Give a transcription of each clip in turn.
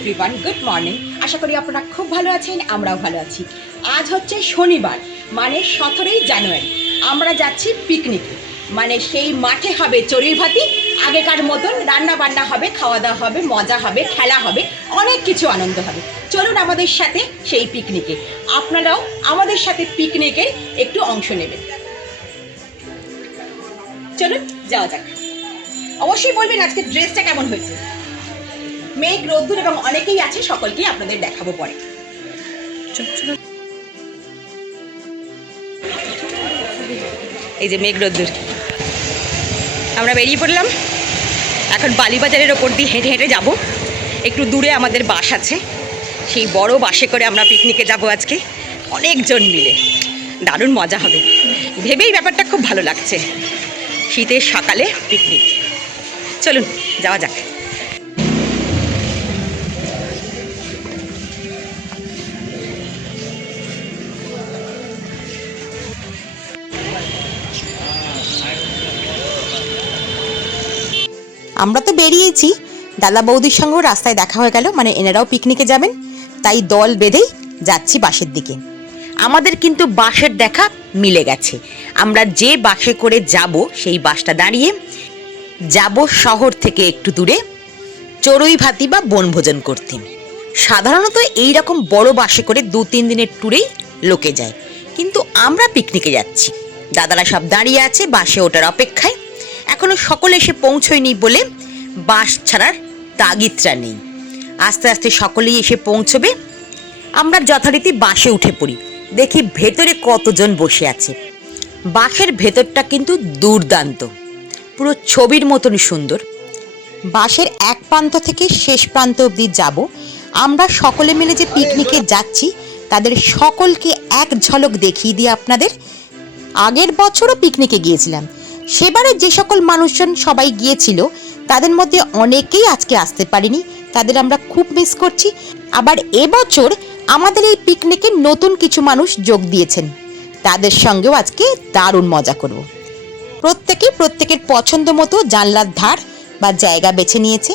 Everyone good morning আশা করি আপনারা খুব ভালো আছেন, আমরাও ভালো আছি। আজ হচ্ছে শনিবার মানে সতেরোই জানুয়ারি। আমরা যাচ্ছি পিকনিকে মানে সেই মাঠে হবে চড়ুই ভাতি, আগেকার মতন রান্না বান্না হবে খাওয়া দাওয়া হবে, মজা হবে, খেলা হবে, অনেক কিছু আনন্দ হবে। চলুন আমাদের সাথে সেই পিকনিকে আপনারাও আমাদের সাথে পিকনিকের একটু অংশ নেবেন। চলুন, যাওয়া যাক। অবশ্যই বলবেন আজকে ড্রেসটা কেমন হয়েছে? মেঘ রোদ্দুর এবং অনেকেই আছে, সকলকেই আপনাদের দেখাবো পরে। এই যে মেঘ রোদ্দুর আমরা বেরিয়ে পড়লাম। এখন বালিবাজারের ওপর দিয়ে হেঁটে হেঁটে যাব। একটু দূরে আমাদের বাস আছে। সেই বড় বাসে করে আমরা পিকনিকে যাব আজকে। অনেকজন মিলে। দারুণ মজা হবে। ভেবেই ব্যাপারটা খুব ভালো লাগছে। শীতের সকালে পিকনিক। চলুন, যাওয়া যাক। আমরা তো বেরিয়েছি। দাদা বৌদির সঙ্গেও রাস্তায় দেখা হয়ে গেল মানে এনারাও পিকনিকে যাবেন। তাই দল বেঁধেই যাচ্ছি বাসের দিকে। আমাদের কিন্তু বাসের দেখা মিলে গেছে। আমরা যে বাসে করে যাব, সেই বাসটা দাঁড়িয়ে যাব শহর থেকে একটু দূরে, চড়ুই ভাতি বা বনভোজন করতে। সাধারণত এই রকম বড় বাসে করে দু তিন দিনের ট্যুরেই লোকে যায়। কিন্তু আমরা পিকনিকে যাচ্ছি। দাদারা সব দাঁড়িয়ে আছে বাসে ওঠার অপেক্ষায়। এখনও সকলে এসে পৌঁছয়নি বলে বাস ছাড়ার তাগিদটা নেই। আস্তে আস্তে সকলেই এসে পৌঁছবে। আমরা যথারীতি বাসে উঠে পড়ি। দেখি ভেতরে কতজন বসে আছে। বাসের ভেতরটা কিন্তু দুর্দান্ত। পুরো ছবির মতন সুন্দর। বাসের এক প্রান্ত থেকে শেষ প্রান্ত অবধি যাব। আমরা সকলে মিলে যে পিকনিকে যাচ্ছি, তাদের সকলকে এক ঝলক দেখিয়ে দিয়ে আপনাদের। আগের বছরও পিকনিকে গিয়েছিলাম। সেবারে যে সকল মানুষজন সবাই গিয়েছিল, তাদের মধ্যে অনেকেই আজকে আসতে পারেনি। তাদের আমরা খুব মিস করছি। আবার এবছর আমাদের এই পিকনিকে নতুন কিছু মানুষ যোগ দিয়েছেন। তাদের সঙ্গেও আজকে দারুণ মজা করব। প্রত্যেকে প্রত্যেকের পছন্দ মতো জানলার ধার বা জায়গা বেছে নিয়েছে,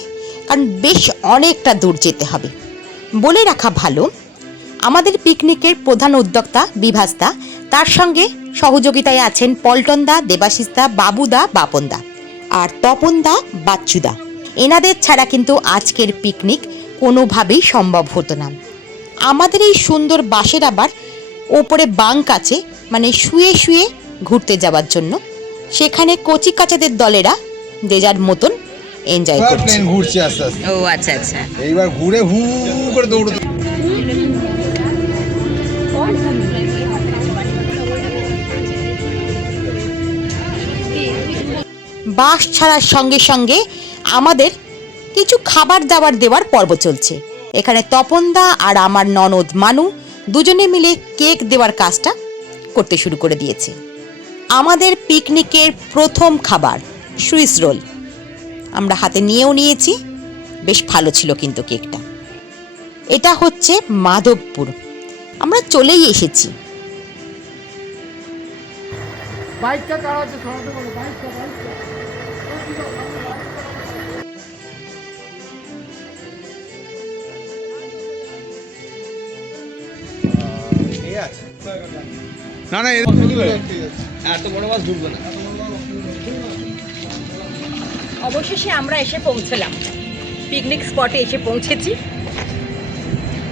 কারণ বেশ অনেকটা দূর যেতে হবে। বলে রাখা ভালো, আমাদের পিকনিকের প্রধান উদ্যোক্তা বিভাসদা তার সঙ্গে সহযোগিতায় আছেন পল্টনদা দেবাশিসদা বাবুদা বাপনদা আর তপনদা বাচ্চুদা এনাদের ছাড়া কিন্তু আজকের পিকনিক কোনোভাবেই সম্ভব হতো না। আমাদের এই সুন্দর বাসের আবার ওপরে বাঙ্ক আছে মানে শুয়ে শুয়ে ঘুরতে যাওয়ার জন্য। সেখানে কচি কাচাদের দলেরা যে যার মতন এনজয় করছে। ঘুরছে আস্তে আস্তে। ও আচ্ছা আচ্ছা। এইবার ঘুরে হু করে দৌড় বাস ছাড়ার সঙ্গে সঙ্গে আমাদের কিছু খাবার দাবার দেওয়ার পর্ব চলছে। এখানে তপনদা আর আমার ননদ মানু দুজনে মিলে কেক দেওয়ার কাজটা করতে শুরু করে দিয়েছে। আমাদের পিকনিকের প্রথম খাবার সুইস রোল। আমরা হাতে নিয়েও নিয়েছি, বেশ ভালো ছিল কিন্তু কেকটা। এটা হচ্ছে মাধবপুর। আমরা চলেই এসেছি। বাইকটা কার আছে? বাইকটা বাইকটা। না না এত বড় মাছ ঢুকবে না। অবশেষে আমরা এসে পৌঁছলাম। পিকনিক স্পটে এসে পৌঁছেছি।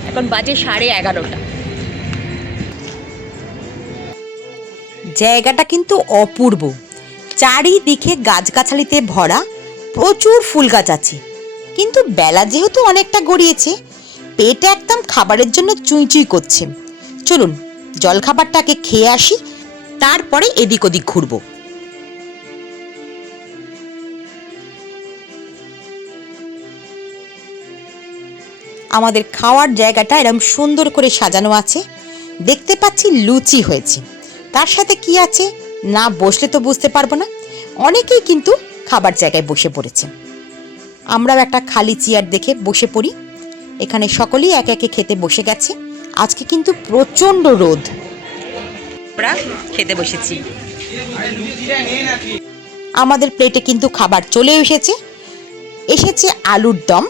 এখন বাজে সাড়ে এগারোটা। জায়গাটা কিন্তু অপূর্ব। চারিদিকে গাছগাছালিতে ভরা প্রচুর ফুল গাছ আছে। কিন্তু বেলা যেহেতু অনেকটা গড়িয়েছে পেট একদম খাবারের জন্য চুঁই চুঁই করছে। চলুন, জলখাবারটাকে খেয়ে আসি, তারপরে এদিক ওদিক ঘুরবো। আমাদের খাওয়ার জায়গাটা এরকম সুন্দর করে সাজানো আছে। দেখতে পাচ্ছি লুচি হয়েছে। তার সাথে কি আছে না বসলে তো বুঝতে পারব না। অনেকেই কিন্তু খাবার জায়গায় বসে পড়েছে। আমরাও একটা খালি চেয়ার দেখে বসে পড়ি। এখানে সকলেই একে একে খেতে বসে গেছে। আজকে কিন্তু প্রচণ্ড রোদ। আমরা খেতে বসেছি। আমাদের প্লেটে কিন্তু খাবার চলে এসেছে। এসেছে আলুর দম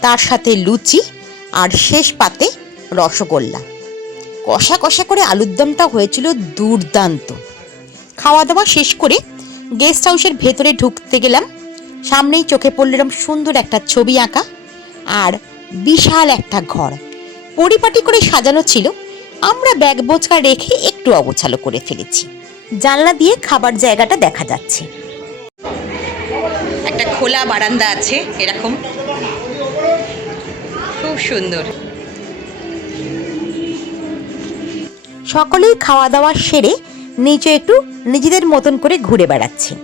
তার সাথে লুচি আর শেষ পাতে রসগোল্লা। কষা কষা করে আলুর দমটা হয়েছিল দুর্দান্ত। খাওয়া দাওয়া শেষ করে গেস্ট হাউসের ভেতরে ঢুকতে গেলাম। সামনেই চোখে পড়ল এরম সুন্দর একটা ছবি আঁকা আর বিশাল একটা ঘর। পরিপাটি করে সাজানো ছিল আমরা ব্যাগ বোচকা রেখে একটু অগোছালো করে ফেলেছি। জানলা দিয়ে খাবার জায়গাটা দেখা যাচ্ছে। একটা খোলা বারান্দা আছে এরকম। খুব সুন্দর। সকলেই খাওয়া দাওয়া সেরে নিচে একটু নিজেদের মতন করে ঘুরে বেড়াচ্ছে।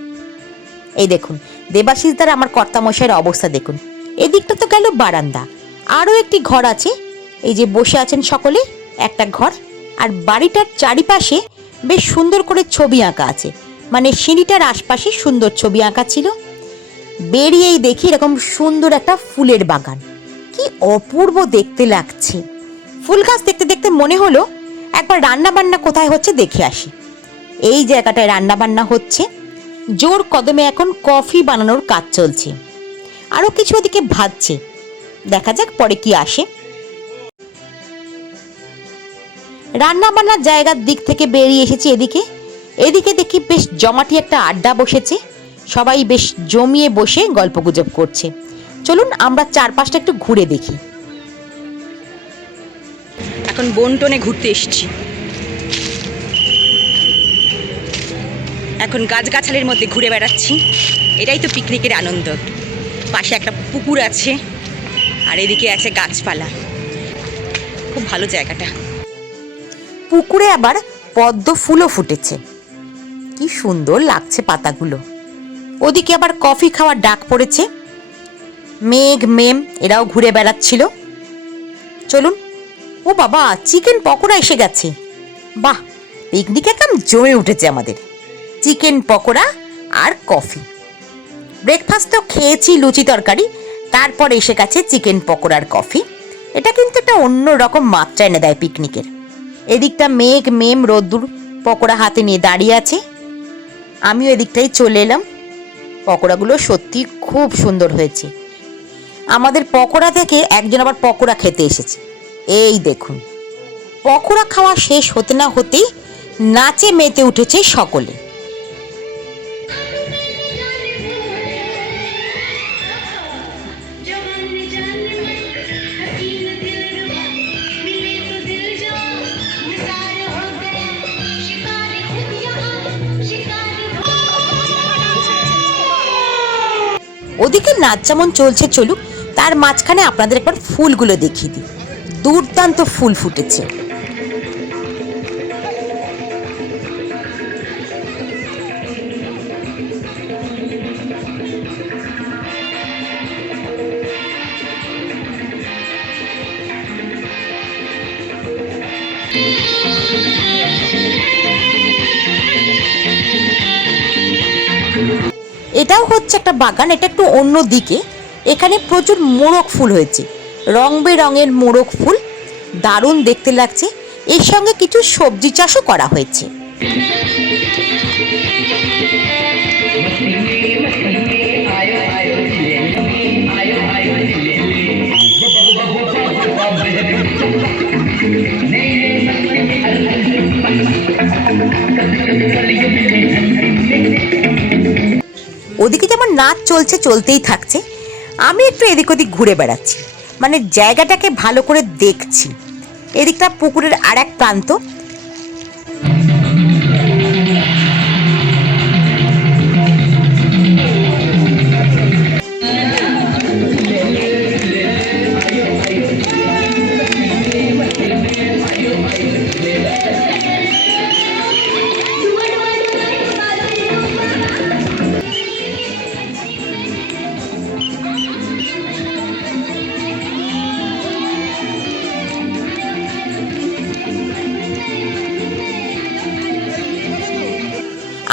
এই দেখুন দেবাশিসদার আমার কর্তামশাইয়ের অবস্থা দেখুন। এদিকটা তো গেল বারান্দা। আরও একটি ঘর আছে এই যে বসে আছেন সকলে, একটা ঘর, আর বাড়িটার চারিপাশে বেশ সুন্দর করে ছবি আঁকা আছে। মানে সিঁড়িটার আশপাশে সুন্দর ছবি আঁকা ছিল। বেরিয়েই দেখি এরকম সুন্দর একটা ফুলের বাগান। কি অপূর্ব দেখতে লাগছে। ফুল গাছ দেখতে দেখতে মনে হলো, একবার রান্না বান্না কোথায় হচ্ছে দেখে আসি। এই জায়গাটায় রান্না বান্না হচ্ছে। জোর কদমে এখন কফি বানানোর কাজ চলছে। আরও কিছু ওদিকে ভাজছে। দেখা যাক পরে কি আসে। রান্না বান্নার জায়গার দিক থেকে বেরিয়ে এসেছি এদিকে। এদিকে দেখি বেশ জমাটি একটা আড্ডা বসেছে। সবাই বেশ জমিয়ে বসে গল্পগুজব করছে। চলুন আমরা চারপাশটা একটু ঘুরে দেখি। এখন বন্টনে ঘুরতে এসেছি। এখন গাছগাছালির মধ্যে ঘুরে বেড়াচ্ছি। এটাই তো পিকনিকের আনন্দ। পাশে একটা পুকুর আছে, আর এদিকে আছে গাছপালা। খুব ভালো জায়গাটা। পুকুরে আবার পদ্ম ফুলও ফুটেছে। কি সুন্দর লাগছে পাতাগুলো। ওদিকে আবার কফি খাওয়ার ডাক পড়েছে। মেঘ, মেম এরাও ঘুরে বেড়াচ্ছিল। চলুন। ও বাবা, চিকেন পকোড়া এসে গেছে। বাহ, পিকনিক একদম জমে উঠেছে আমাদের। চিকেন পকোড়া আর কফি। ব্রেকফাস্ট তো খেয়েছি লুচি তরকারি, তারপর এসে গেছে চিকেন পকোড়ার কফি। এটা কিন্তু একটা অন্য রকম মাত্রা এনে দেয় পিকনিকের। এদিকটা মেঘ, মেম, রোদ্দুর পকোড়া হাতে নিয়ে দাঁড়িয়ে আছে। আমিও এদিকটাই চলে এলাম। পকোড়াগুলো সত্যি খুব সুন্দর হয়েছে। আমাদের পকোড়া থেকে একজন আবার পকোড়া খেতে এসেছে। এই দেখুন। পকোড়া খাওয়া শেষ হতে না হতেই নাচে মেতে উঠেছে সকলে। ওদিকে নাচ যেমন চলছে চলুক, তার মাঝখানে আপনাদের একবার ফুলগুলো দেখিয়ে দিই। দুর্দান্ত ফুল ফুটেছে। এটাও হচ্ছে একটা বাগান, এটা একটু অন্য দিকে। এখানে প্রচুর মোরগ ফুল হয়েছে। রং বেরঙের মোরগ ফুল, দারুণ দেখতে লাগছে। এর সঙ্গে কিছু সবজি চাষও করা হয়েছে। নাচ চলছে, চলতেই থাকছে। আমি একটু এদিক ওদিক ঘুরে বেড়াচ্ছি। মানে জায়গাটাকে ভালো করে দেখছি। এদিকটা পুকুরের আর এক প্রান্ত।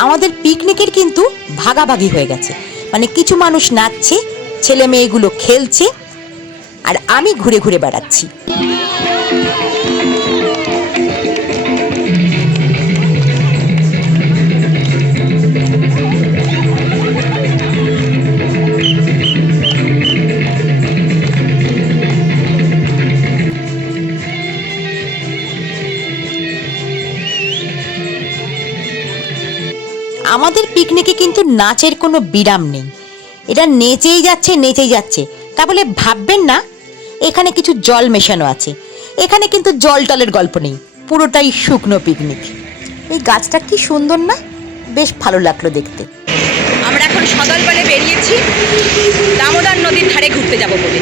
আমাদের পিকনিকের কিন্তু ভাগাভাগি হয়ে গেছে। মানে কিছু মানুষ নাচছে ছেলে মেয়েগুলো খেলছে, আর আমি ঘুরে ঘুরে বেড়াচ্ছি। আমাদের পিকনিকে কিন্তু নাচের কোনো বিরাম নেই। এটা নেচেই যাচ্ছে নেচেই যাচ্ছে। তা বলে ভাববেন না, এখানে কিছু জল মেশানো আছে। এখানে কিন্তু জল টলের গল্প নেই, পুরোটাই শুকনো পিকনিক। এই গাছটা কি সুন্দর না? বেশ ভালো লাগল দেখতে। আমরা এখন সদল বলে বেরিয়েছি। দামোদর নদীর ধারে ঘুরতে যাব বলে।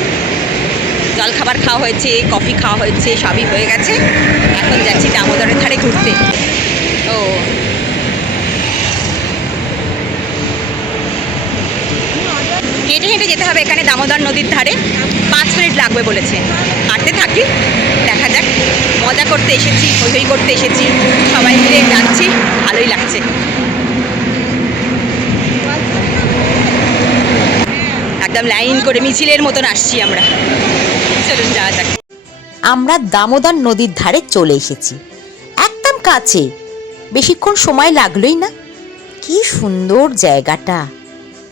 জল খাবার খাওয়া হয়েছে, কফি খাওয়া হয়েছে, সবই হয়ে গেছে। এখন যাচ্ছি দামোদরের ধারে ঘুরতে ও হেঁটে হেঁটে যেতে হবে এখানে দামোদর নদীর ধারে। পাঁচ মিনিট লাগবে বলেছে। হাঁটতে থাকি? দেখা যাক। মজা করতে এসেছি হই করতে এসেছি। সবাই মিলে যাচ্ছি। ভালোই লাগছে। একদম লাইন করে মিছিলের মতন আসছি আমরা। চলুন যাওয়া যাক। আমরা দামোদর নদীর ধারে চলে এসেছি। একদম কাছে। বেশিক্ষণ সময় লাগলোই না। কি সুন্দর জায়গাটা।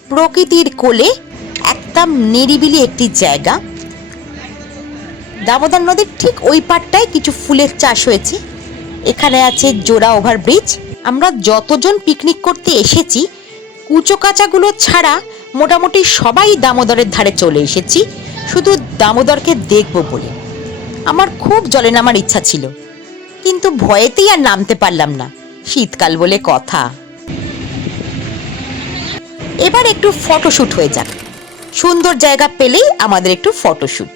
প্রকৃতির কোলে একদম নিরিবিলি একটি জায়গা। দামোদর নদীর ঠিক ওই পারটায় কিছু ফুলের চাষ হয়েছে। এখানে আছে জোড়া ওভারব্রিজ। আমরা যতজন পিকনিক করতে এসেছি, কুচো কাচাগুলো ছাড়া মোটামুটি সবাই দামোদরের ধারে চলে এসেছি। শুধু দামোদরকে দেখব বলে। আমার খুব জলে নামার ইচ্ছা ছিল। কিন্তু ভয়েতেই আর নামতে পারলাম না। শীতকাল বলে কথা। এবার একটু ফটোশ্যুট হয়ে যাক। সুন্দর জায়গা পেলেই আমাদের একটু ফটোশ্যুট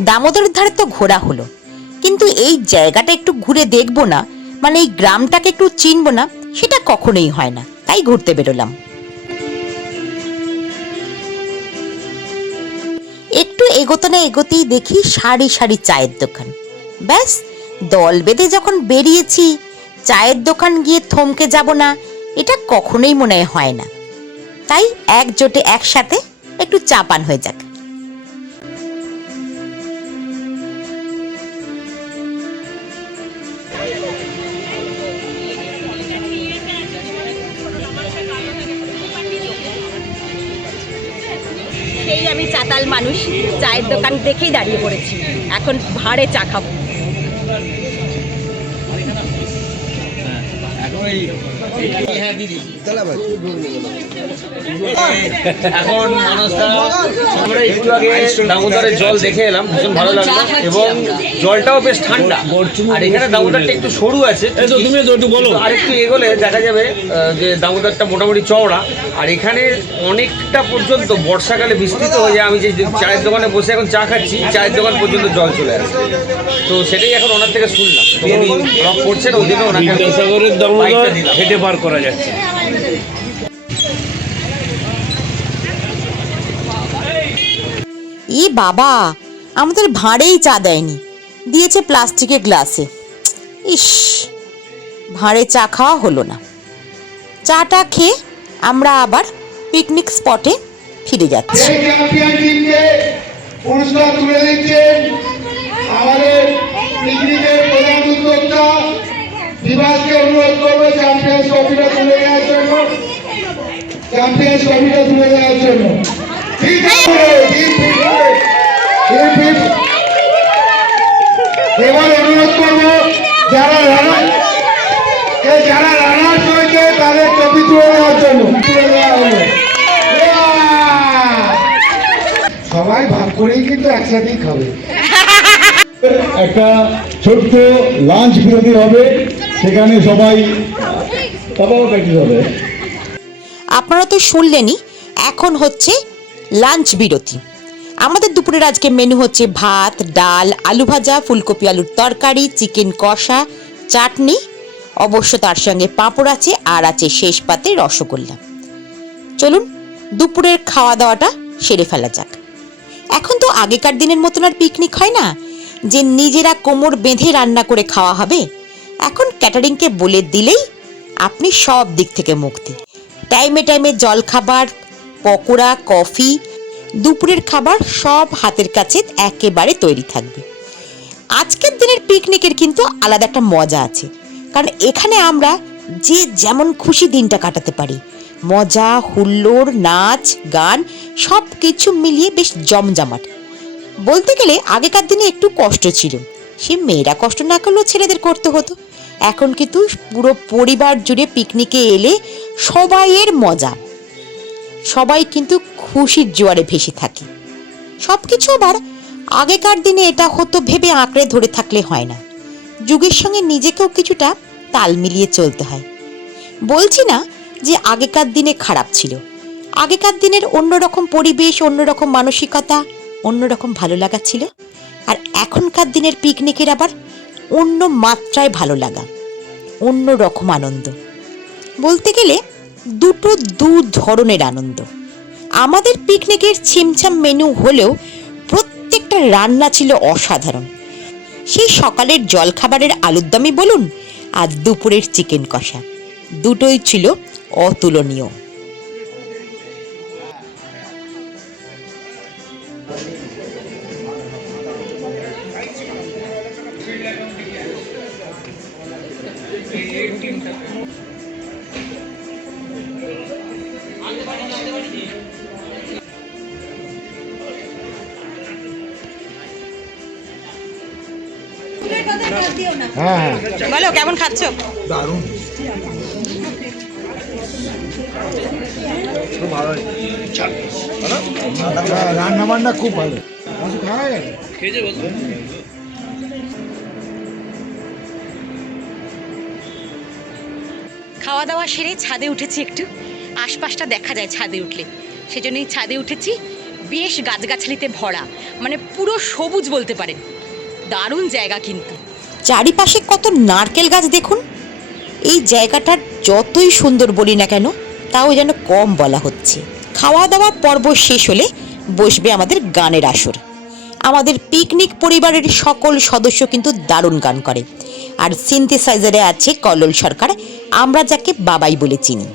দামোদরের ধারে তো ঘোরা হলো। কিন্তু এই জায়গাটা একটু ঘুরে দেখব না মানে এই গ্রামটাকে একটু চিনবো না, সেটা কখনোই হয় না। তাই ঘুরতে বেরোলাম। এগোতে না এগোতেই দেখি সারি সারি চায়ের দোকান। ব্যাস, দল বেঁধে যখন বেরিয়েছি, চায়ের দোকান গিয়ে থমকে যাব না, এটা কখনোই মনে হয় না। তাই একজোটে একসাথে একটু চাপান হয়ে যাক। চায়ের দোকান দেখেই দাঁড়িয়ে পড়েছি। এখন ভাড়ে চা খাব। এখন আমরা একটু আগে দামোদরের জল দেখে এলাম ভীষণ ভালো লাগল এবং জলটাও বেশ ঠান্ডা। আর এখানে দামোদরটা একটু সরু আছে। তুমি একটু বলো। আর একটু এগোলে দেখা যাবে যে দামোদরটা মোটামুটি চওড়া। আর এখানে অনেকটা পর্যন্ত বর্ষাকালে বিস্তৃত হয়ে যায়। আমি যে চায়ের দোকানে বসে এখন চা খাচ্ছি চায়ের দোকান পর্যন্ত জল চলে আসে। তো সেটাই এখন ওনার থেকে শুনলাম। করছেন ওদিকে ওনাকে। হেঁটে পার করা যাচ্ছে। ই বাবা, আমাদের ভাঁড়েই চা দেয়নি। দিয়েছে প্লাস্টিকের গ্লাসে। ইস, ভাঁড়ে চা খাওয়া হলো না। চাটা খেয়ে আমরা আবার পিকনিক স্পটে ফিরে যাচ্ছি। ট্রফিটা তুলে জন্য। এবার অনুরোধ করব যারা রানার যারা রানার হয়েছে তাদের ট্রফি তুলে দেওয়ার জন্য। তুলে দেওয়া হলো। সবাই ভাগ করেই কিন্তু একসাথেই খাবে। একটা ছোট্ট লাঞ্চ বিরতি হবে সেখানে সবাই হবে। আপনারা তো শুনলেনই এখন হচ্ছে লাঞ্চ বিরতি। আমাদের দুপুরের আজকে মেনু হচ্ছে ভাত, ডাল, আলু ভাজা, ফুলকপি, আলুর তরকারি চিকেন কষা, চাটনি। অবশ্য তার সঙ্গে পাঁপড় আছে, আর আছে শেষ পাতে রসগোল্লা। চলুন, দুপুরের খাওয়া দাওয়াটা সেরে ফেলা যাক। এখন তো আগেকার দিনের মতন আর পিকনিক হয় না। যে নিজেরা কোমর বেঁধে রান্না করে খাওয়া হবে, এখন ক্যাটারিংকে বলে দিলেই আপনি সব দিক থেকে মুক্তি। টাইমে টাইমে জল খাবার পকোড়া, কফি, দুপুরের খাবার সব হাতের কাছে একেবারে তৈরি থাকবে। আজকের দিনের পিকনিকের কিন্তু আলাদা একটা মজা আছে। কারণ এখানে আমরা যে যেমন খুশি দিনটা কাটাতে পারি। মজা, হুল্লোড়, নাচ, গান সব কিছু মিলিয়ে বেশ জমজমাট। বলতে গেলে আগেকার দিনে একটু কষ্ট ছিল। সে মেয়েরা কষ্ট না করলেও ছেলেদের করতে হতো। এখন কিন্তু পুরো পরিবার জুড়ে পিকনিকে এলে সবাইয়ের মজা। সবাই কিন্তু খুশির জোয়ারে ভেসে থাকে। সব কিছু আবার আগেকার দিনে এটা হতো ভেবে আঁকড়ে ধরে থাকলে হয় না। যুগের সঙ্গে নিজেকেও কিছুটা তাল মিলিয়ে চলতে হয়। বলছি না যে আগেকার দিনে খারাপ ছিল। আগেকার দিনের অন্যরকম পরিবেশ, অন্যরকম মানসিকতা, অন্যরকম ভালো লাগা ছিল। আর এখনকার দিনের পিকনিকের আবার অন্য মাত্রায় ভালো লাগা অন্য রকম আনন্দ। বলতে গেলে দুটো দু ধরনের আনন্দ। আমাদের পিকনিকের ছিমছাম মেনু হলেও প্রত্যেকটা রান্না ছিল অসাধারণ। সেই সকালের জলখাবারের আলুর দমই বলুন আর দুপুরের চিকেন কষা। দুটোই ছিল অতুলনীয়। বলো কেমন খাচ্ছ? রান্না বান্না খুব ভালো। খাওয়া খাওয়া দাওয়া সেরে ছাদে উঠেছি একটু। আশপাশটা দেখা যায় ছাদে উঠলে। সেজন্যই ছাদে উঠেছি। বেশ গাছগাছালিতে ভরা। মানে পুরো সবুজ বলতে পারেন। দারুণ জায়গা কিন্তু। চারিপাশে কত নারকেল গাছ দেখুন। এই জায়গাটার যতই সুন্দর বলি না কেন, তাও যেন কম বলা হচ্ছে। খাওয়া দাওয়ার পর্ব শেষ হলে বসবে আমাদের গানের আসর। আমাদের পিকনিক পরিবারের সকল সদস্য কিন্তু দারুণ গান করে। আর সিনথেসাইজারে আছে কল্লোল সরকার, আমরা যাকে বাবাই বলে চিনি।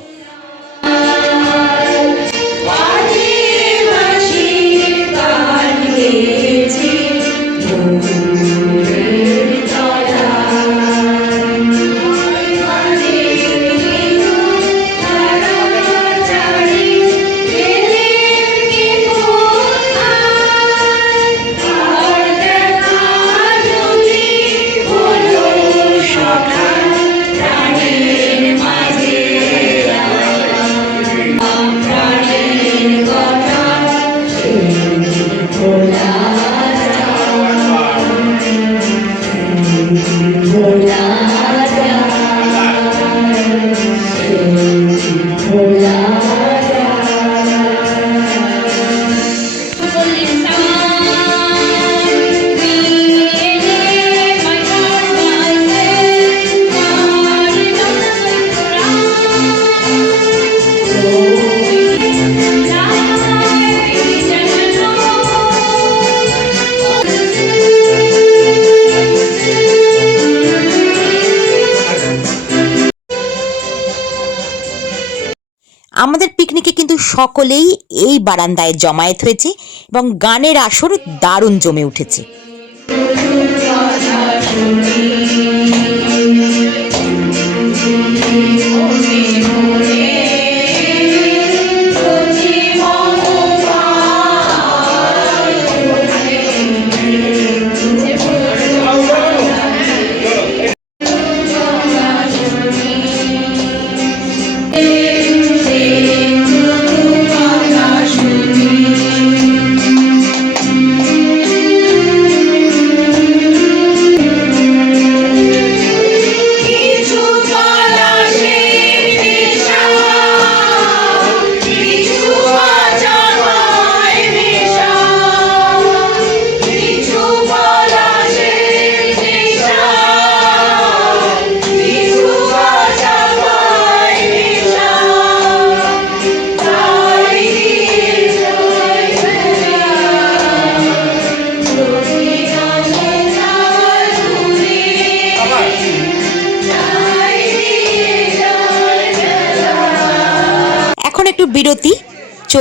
সকলেই এই বারান্দায় জমায়েত হয়েছে এবং গানের আসর দারুণ জমে উঠেছে।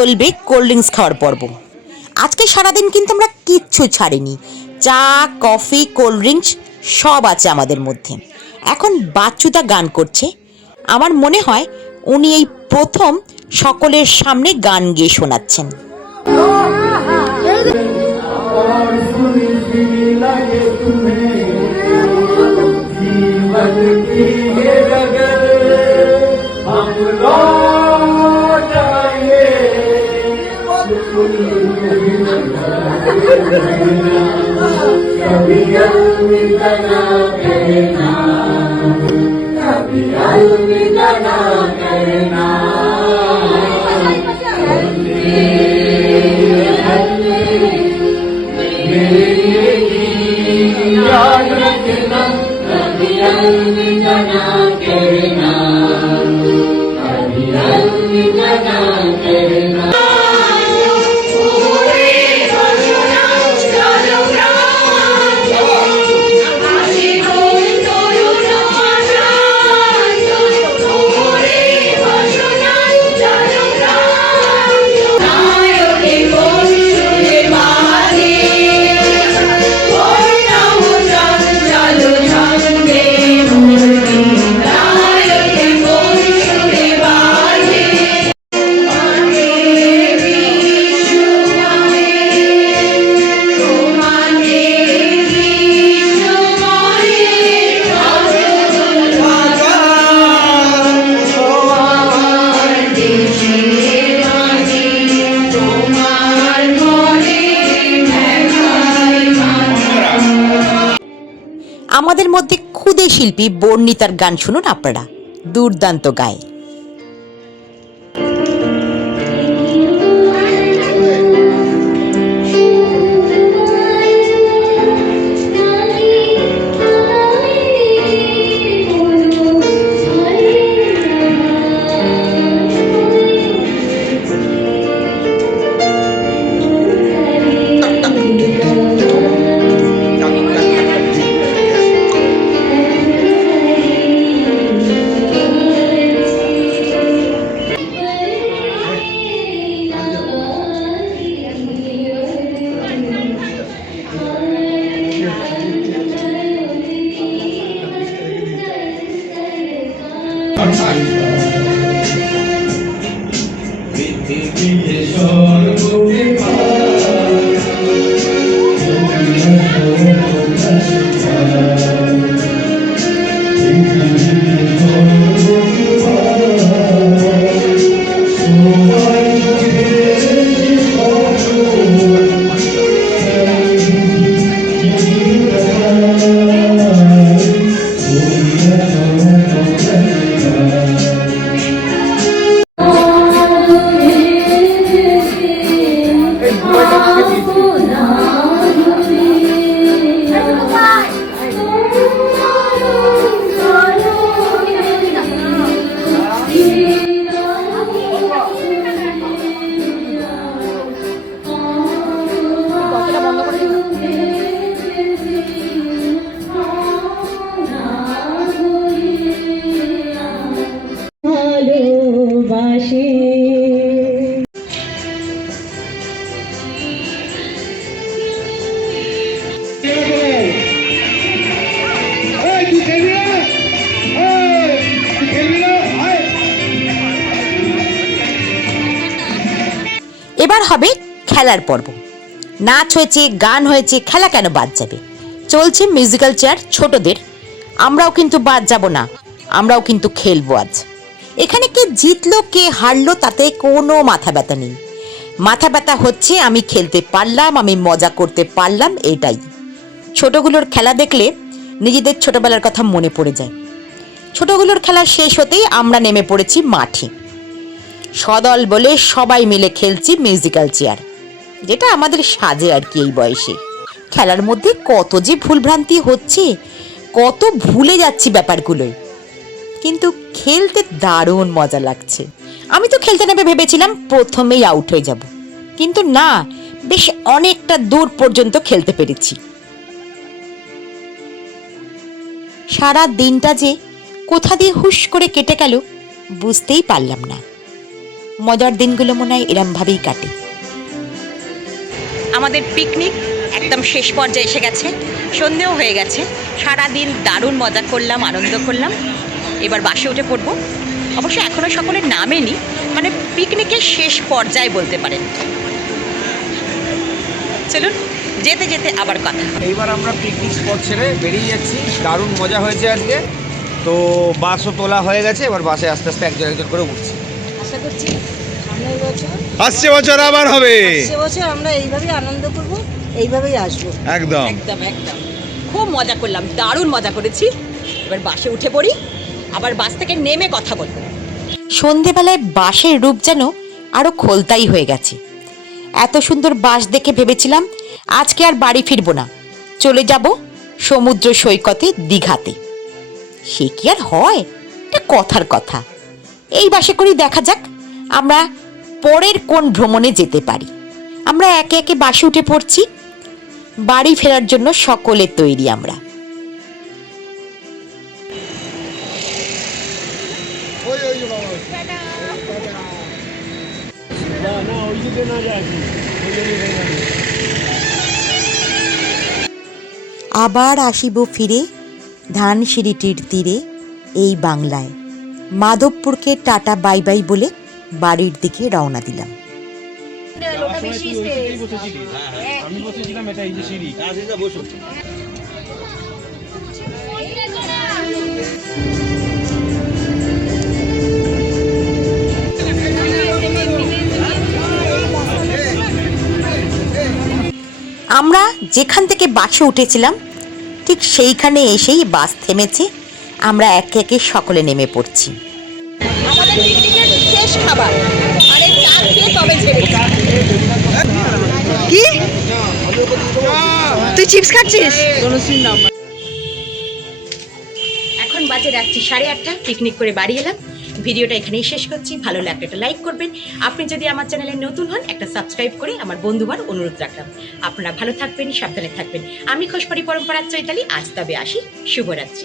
চলবে কোল্ড ড্রিঙ্কস খাওয়ার পর্ব। আজকে সারাদিন কিন্তু আমরা কিচ্ছু ছাড়িনি। চা কফি কোল্ড ড্রিঙ্কস সব আছে আমাদের মধ্যে। এখন বাচ্চুদা গান করছে। আমার মনে হয় উনি এই প্রথম সকলের সামনে গান গেয়ে শোনাচ্ছেন। Thank you. আমাদের মধ্যে ক্ষুদে শিল্পী বর্ণিতার গান শুনুন আপনারা। দুর্দান্ত গায়। খেলার পর্ব। নাচ হয়েছে, গান হয়েছে, খেলা কেন বাদ যাবে? চলছে মিউজিক্যাল চেয়ার ছোটদের। আমরাও কিন্তু বাদ যাব না, আমরাও কিন্তু খেলব আজ। এখানে কে জিতলো, কে হারলো, তাতে কোনো মাথা ব্যথা নেই। মাথা ব্যথা হচ্ছে, আমি খেলতে পারলাম, আমি মজা করতে পারলাম, এটাই। ছোটগুলোর খেলা দেখলে নিজেদের ছোটবেলার কথা মনে পড়ে যায়। ছোটগুলোর খেলা শেষ হতেই আমরা নেমে পড়েছি মাঠে। সদল বলে সবাই মিলে খেলছি মিউজিক্যাল চেয়ার যেটা আমাদের সাজে আর কি এই বয়সে। খেলার মধ্যে কত যে ভুলভ্রান্তি হচ্ছে, কত ভুলে যাচ্ছি ব্যাপারগুলোই কিন্তু খেলতে দারুণ মজা লাগছে। আমি তো খেলতে নেবে ভেবেছিলাম প্রথমেই আউট হয়ে যাব। কিন্তু না, বেশ অনেকটা দূর পর্যন্ত খেলতে পেরেছি। সারা দিনটা যে কোথা দিয়ে হুশ করে কেটে গেল, বুঝতেই পারলাম না। মজার দিনগুলো মনে হয় এরমভাবেই কাটে। আমাদের পিকনিক একদম শেষ পর্যায়ে এসে গেছে সন্ধেও হয়ে গেছে সারা দিন দারুণ মজা করলাম আনন্দ করলাম এবার বাসে উঠে পড়ব। অবশ্য এখনও সকলের নামেনি মানে পিকনিকের শেষ পর্যায়ে বলতে পারেন। চলুন যেতে যেতে আবার কথা। এইবার আমরা পিকনিক স্পট ছেড়ে বেরিয়ে যাচ্ছি দারুণ মজা হয়েছে আজকে। তো বাসও তোলা হয়ে গেছে এবার বাসে আস্তে আস্তে একজন একজন করে উঠছি। আশা করছি সামনের বছর। আসছে বছর আবার হবে। সে বছর আমরা এইভাবেই আনন্দ করব এইভাবেই আসব। একদম। একদম একদম। খুব মজা করলাম দারুণ মজা করেছি। এবার বাসে উঠে পড়ি আবার বাস থেকে নেমে কথা বলব। সন্ধেবেলায় বাসের রূপ যেন আরও খোলতাই হয়ে গেছে। এত সুন্দর বাস দেখে ভেবেছিলাম আজকে আর বাড়ি ফিরবো না। চলে যাব সমুদ্র সৈকতে দীঘাতে। সে কি আর হয়? এটা কথার কথা। এই বাসে করেই দেখা যাক আমরা পরের কোন ভ্রমণে যেতে পারি? আমরা একে একে বাসে উঠে পড়ছি। বাড়ি ফেরার জন্য সকলে তৈরি আমরা। আবার আসিব ফিরে ধানসিঁড়িটির তীরে এই বাংলায়। মাধবপুরকে টাটা বাই বাই বলে বাড়ির দিকে রওনা দিলাম। আমরা যেখান থেকে বাসে উঠেছিলাম, ঠিক সেইখানে এসেই বাস থেমেছে। আমরা একে একে সকলে নেমে পড়ছি। খাবার। মানে চা খেয়ে তবে ছেড়েছি? কি? তুই চিপস খাচ্ছিস? এখন বাজে রাত্রি সাড়ে আটটা পিকনিক করে বাড়ি এলাম। ভিডিওটা এখানেই শেষ করছি। ভালো লাগলে একটা লাইক করবেন। আপনি যদি আমার চ্যানেলে নতুন হন একটা সাবস্ক্রাইব করে আমার বন্ধুবার অনুরোধ রাখলাম। আপনারা ভালো থাকবেন সাবধানে থাকবেন। আমি খোসপাড়ি পরম্পরার চৈতালি আজ তবে আসি। শুভরাত্রি।